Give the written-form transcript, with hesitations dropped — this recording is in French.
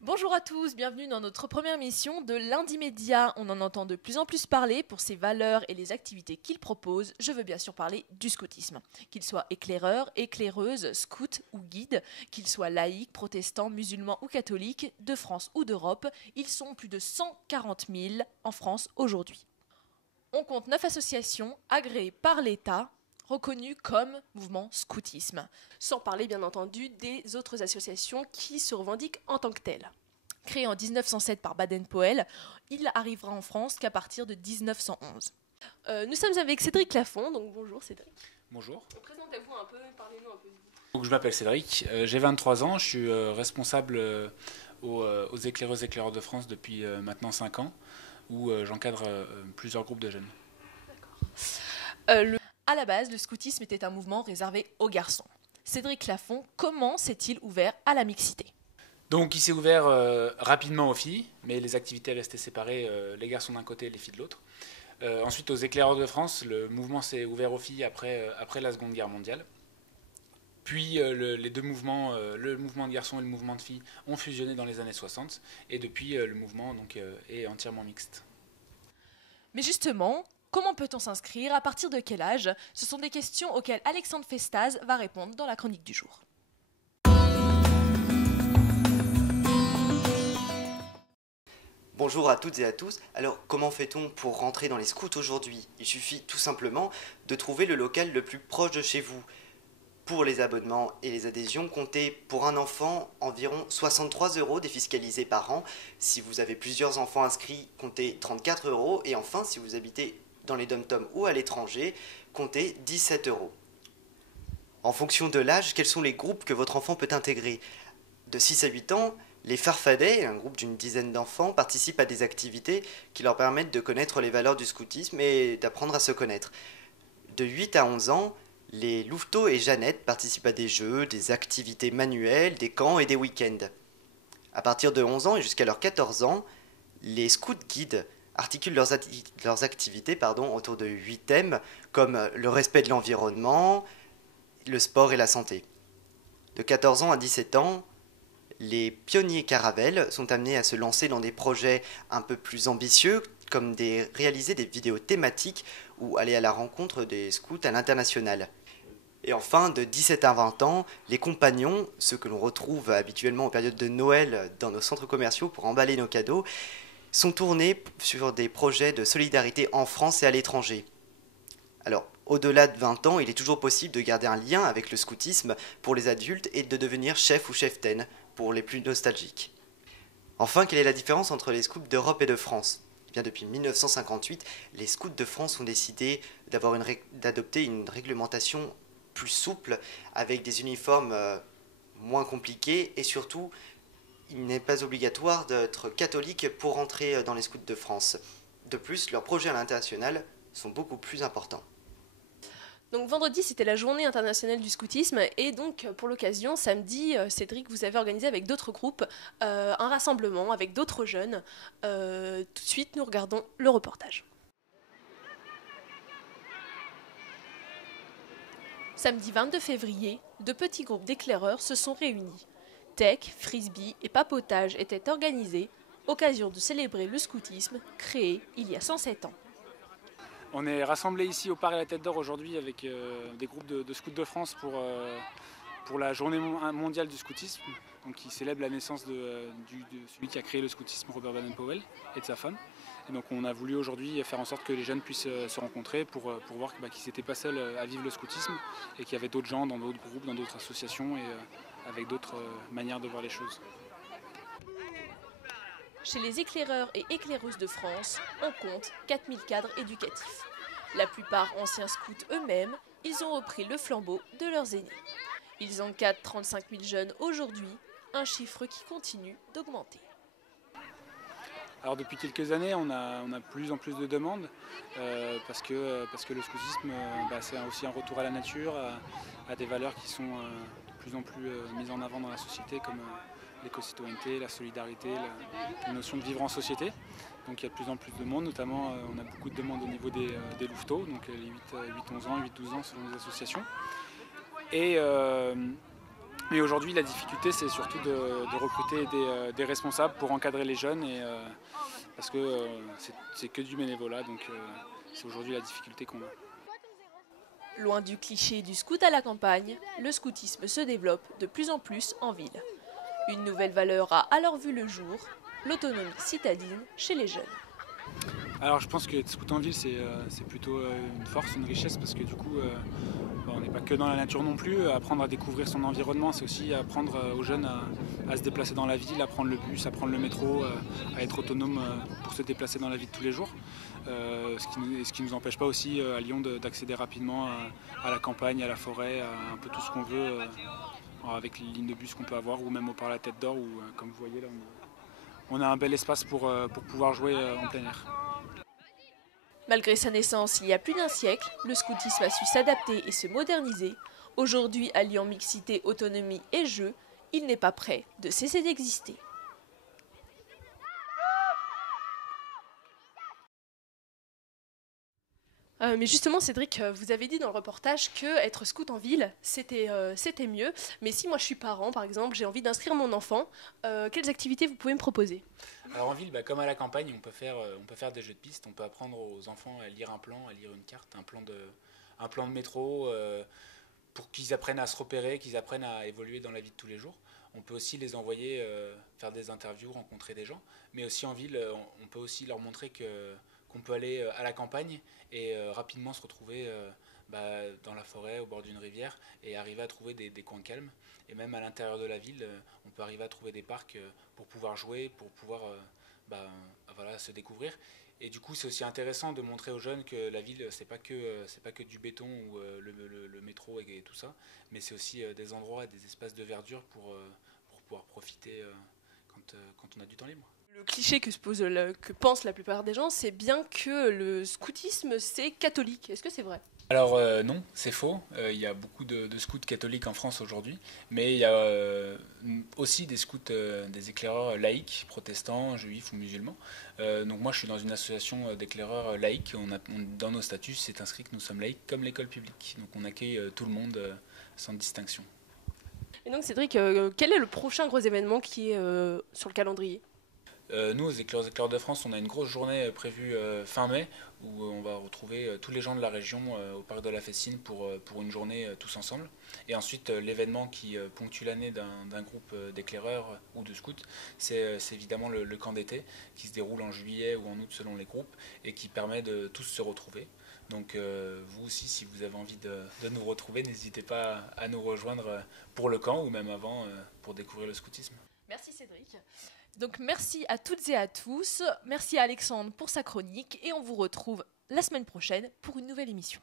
Bonjour à tous, bienvenue dans notre première émission de Lundi Média. On en entend de plus en plus parler pour ses valeurs et les activités qu'il propose. Je veux bien sûr parler du scoutisme. Qu'il soit éclaireur, éclaireuse, scout ou guide, qu'il soit laïque, protestant, musulman ou catholique, de France ou d'Europe, ils sont plus de 140 000 en France aujourd'hui. On compte 9 associations agréées par l'État, reconnues comme mouvement scoutisme, sans parler bien entendu des autres associations qui se revendiquent en tant que telles. Créé en 1907 par Baden-Powell, il arrivera en France qu'à partir de 1911. Nous sommes avec Cédric Lafont, donc bonjour Cédric. Bonjour. Présentez-vous un peu, parlez-nous un peu de vous. Donc, je m'appelle Cédric, j'ai 23 ans, je suis responsable aux éclaireuses éclaireurs de France depuis maintenant 5 ans, où j'encadre plusieurs groupes de jeunes. À la base, le scoutisme était un mouvement réservé aux garçons. Cédric Lafont, comment s'est-il ouvert à la mixité ? Donc il s'est ouvert rapidement aux filles, mais les activités restaient séparées, les garçons d'un côté et les filles de l'autre. Ensuite aux éclaireurs de France, le mouvement s'est ouvert aux filles après la Seconde Guerre mondiale. Puis les deux mouvements, le mouvement de garçons et le mouvement de filles, ont fusionné dans les années 60, et depuis le mouvement est entièrement mixte. Mais justement, comment peut-on s'inscrire ? À partir de quel âge ? Ce sont des questions auxquelles Alexandre Festaz va répondre dans la chronique du jour. Bonjour à toutes et à tous. Alors, comment fait-on pour rentrer dans les scouts aujourd'hui ? Il suffit tout simplement de trouver le local le plus proche de chez vous. Pour les abonnements et les adhésions, comptez pour un enfant environ 63 € défiscalisés par an. Si vous avez plusieurs enfants inscrits, comptez 34 €. Et enfin, si vous habitez dans les dom-toms ou à l'étranger, comptez 17 €. En fonction de l'âge, quels sont les groupes que votre enfant peut intégrer ? De 6 à 8 ans, les Farfadets, un groupe d'une dizaine d'enfants, participent à des activités qui leur permettent de connaître les valeurs du scoutisme et d'apprendre à se connaître. De 8 à 11 ans, les Louveteaux et Jeannette participent à des jeux, des activités manuelles, des camps et des week-ends. À partir de 11 ans et jusqu'à leurs 14 ans, les scouts guides articulent leurs activités autour de 8 thèmes comme le respect de l'environnement, le sport et la santé. De 14 ans à 17 ans, les pionniers Caravelle sont amenés à se lancer dans des projets un peu plus ambitieux, comme réaliser des vidéos thématiques ou aller à la rencontre des scouts à l'international. Et enfin, de 17 à 20 ans, les compagnons, ceux que l'on retrouve habituellement en période de Noël dans nos centres commerciaux pour emballer nos cadeaux, sont tournés sur des projets de solidarité en France et à l'étranger. Alors, au-delà de 20 ans, il est toujours possible de garder un lien avec le scoutisme pour les adultes et de devenir chef ou cheftaine pour les plus nostalgiques. Enfin, quelle est la différence entre les scouts d'Europe et de France ? Eh bien, depuis 1958, les scouts de France ont décidé d'adopter une réglementation plus souple, avec des uniformes moins compliqués, et surtout, il n'est pas obligatoire d'être catholique pour entrer dans les scouts de France. De plus, leurs projets à l'international sont beaucoup plus importants. Donc vendredi, c'était la journée internationale du scoutisme et donc pour l'occasion, samedi, Cédric, vous avez organisé avec d'autres groupes un rassemblement avec d'autres jeunes. Tout de suite, nous regardons le reportage. Samedi 22 février, de petits groupes d'éclaireurs se sont réunis. Tech, frisbee et papotage étaient organisés, occasion de célébrer le scoutisme créé il y a 107 ans. On est rassemblés ici au Parc à la Tête d'Or aujourd'hui avec des groupes de scouts de France pour la journée mondiale du scoutisme, donc qui célèbre la naissance de celui qui a créé le scoutisme, Robert Baden-Powell, et de sa femme. Et donc on a voulu aujourd'hui faire en sorte que les jeunes puissent se rencontrer pour voir qu'ils n'étaient pas seuls à vivre le scoutisme et qu'il y avait d'autres gens dans d'autres groupes, dans d'autres associations et avec d'autres manières de voir les choses. Chez les éclaireurs et éclaireuses de France, on compte 4000 cadres éducatifs. La plupart anciens scouts eux-mêmes, ils ont repris le flambeau de leurs aînés. Ils encadrent 35 000 jeunes aujourd'hui, un chiffre qui continue d'augmenter. Alors depuis quelques années, on a plus en plus de demandes parce que le scoutisme, c'est aussi un retour à la nature, à des valeurs qui sont de plus en plus mises en avant dans la société, comme l'éco-citoyenneté, la solidarité, la notion de vivre en société. Donc il y a de plus en plus de monde, notamment on a beaucoup de demandes au niveau des louveteaux, donc les 8-11 ans, 8-12 ans selon les associations. Et Mais aujourd'hui, la difficulté, c'est surtout de recruter des responsables pour encadrer les jeunes, parce que c'est que du bénévolat, donc c'est aujourd'hui la difficulté qu'on a. Loin du cliché du scout à la campagne, le scoutisme se développe de plus en plus en ville. Une nouvelle valeur a alors vu le jour, l'autonomie citadine chez les jeunes. Alors je pense que être scout en ville, c'est plutôt une force, une richesse, parce que du coup, on n'est pas que dans la nature non plus. Apprendre à découvrir son environnement, c'est aussi apprendre aux jeunes à se déplacer dans la ville, à prendre le bus, à prendre le métro, à être autonome pour se déplacer dans la vie de tous les jours. Ce qui nous empêche pas aussi à Lyon d'accéder rapidement à la campagne, à la forêt, à un peu tout ce qu'on veut, avec les lignes de bus qu'on peut avoir, ou même au Parc la Tête d'Or, où comme vous voyez là, on a un bel espace pour pouvoir jouer en plein air. Malgré sa naissance il y a plus d'un siècle, le scoutisme a su s'adapter et se moderniser. Aujourd'hui, alliant mixité, autonomie et jeu, il n'est pas prêt de cesser d'exister. Mais justement, Cédric, vous avez dit dans le reportage que être scout en ville, c'était mieux. Mais si moi je suis parent, par exemple, j'ai envie d'inscrire mon enfant, quelles activités vous pouvez me proposer? Alors en ville, comme à la campagne, on peut faire des jeux de piste, on peut apprendre aux enfants à lire un plan, à lire une carte, un plan de métro, pour qu'ils apprennent à se repérer, qu'ils apprennent à évoluer dans la vie de tous les jours. On peut aussi les envoyer faire des interviews, rencontrer des gens, mais aussi en ville, on peut aussi leur montrer qu'on peut aller à la campagne et rapidement se retrouver dans la forêt, au bord d'une rivière, et arriver à trouver des coins calmes. Et même à l'intérieur de la ville, on peut arriver à trouver des parcs pour pouvoir jouer, pour pouvoir se découvrir. Et du coup, c'est aussi intéressant de montrer aux jeunes que la ville, c'est pas que du béton ou le métro et tout ça, mais c'est aussi des endroits et des espaces de verdure pour pouvoir profiter quand on a du temps libre. Le cliché que pensent la plupart des gens, c'est bien que le scoutisme, c'est catholique. Est-ce que c'est vrai? Alors non, c'est faux. Il y a beaucoup de scouts catholiques en France aujourd'hui, mais il y a aussi des scouts, des éclaireurs laïcs, protestants, juifs ou musulmans. Donc moi je suis dans une association d'éclaireurs laïcs. Dans nos statuts, c'est inscrit que nous sommes laïcs comme l'école publique. Donc on accueille tout le monde sans distinction. Et donc Cédric, quel est le prochain gros événement qui est sur le calendrier? Nous, aux Éclaireurs de France, on a une grosse journée prévue fin mai où on va retrouver tous les gens de la région au parc de la Fessine pour une journée tous ensemble. Et ensuite, l'événement qui ponctue l'année d'un groupe d'éclaireurs ou de scouts, c'est évidemment le camp d'été qui se déroule en juillet ou en août selon les groupes et qui permet de tous se retrouver. Donc vous aussi, si vous avez envie de nous retrouver, n'hésitez pas à nous rejoindre pour le camp ou même avant pour découvrir le scoutisme. Merci Cédric. Donc merci à toutes et à tous, merci à Alexandre pour sa chronique et on vous retrouve la semaine prochaine pour une nouvelle émission.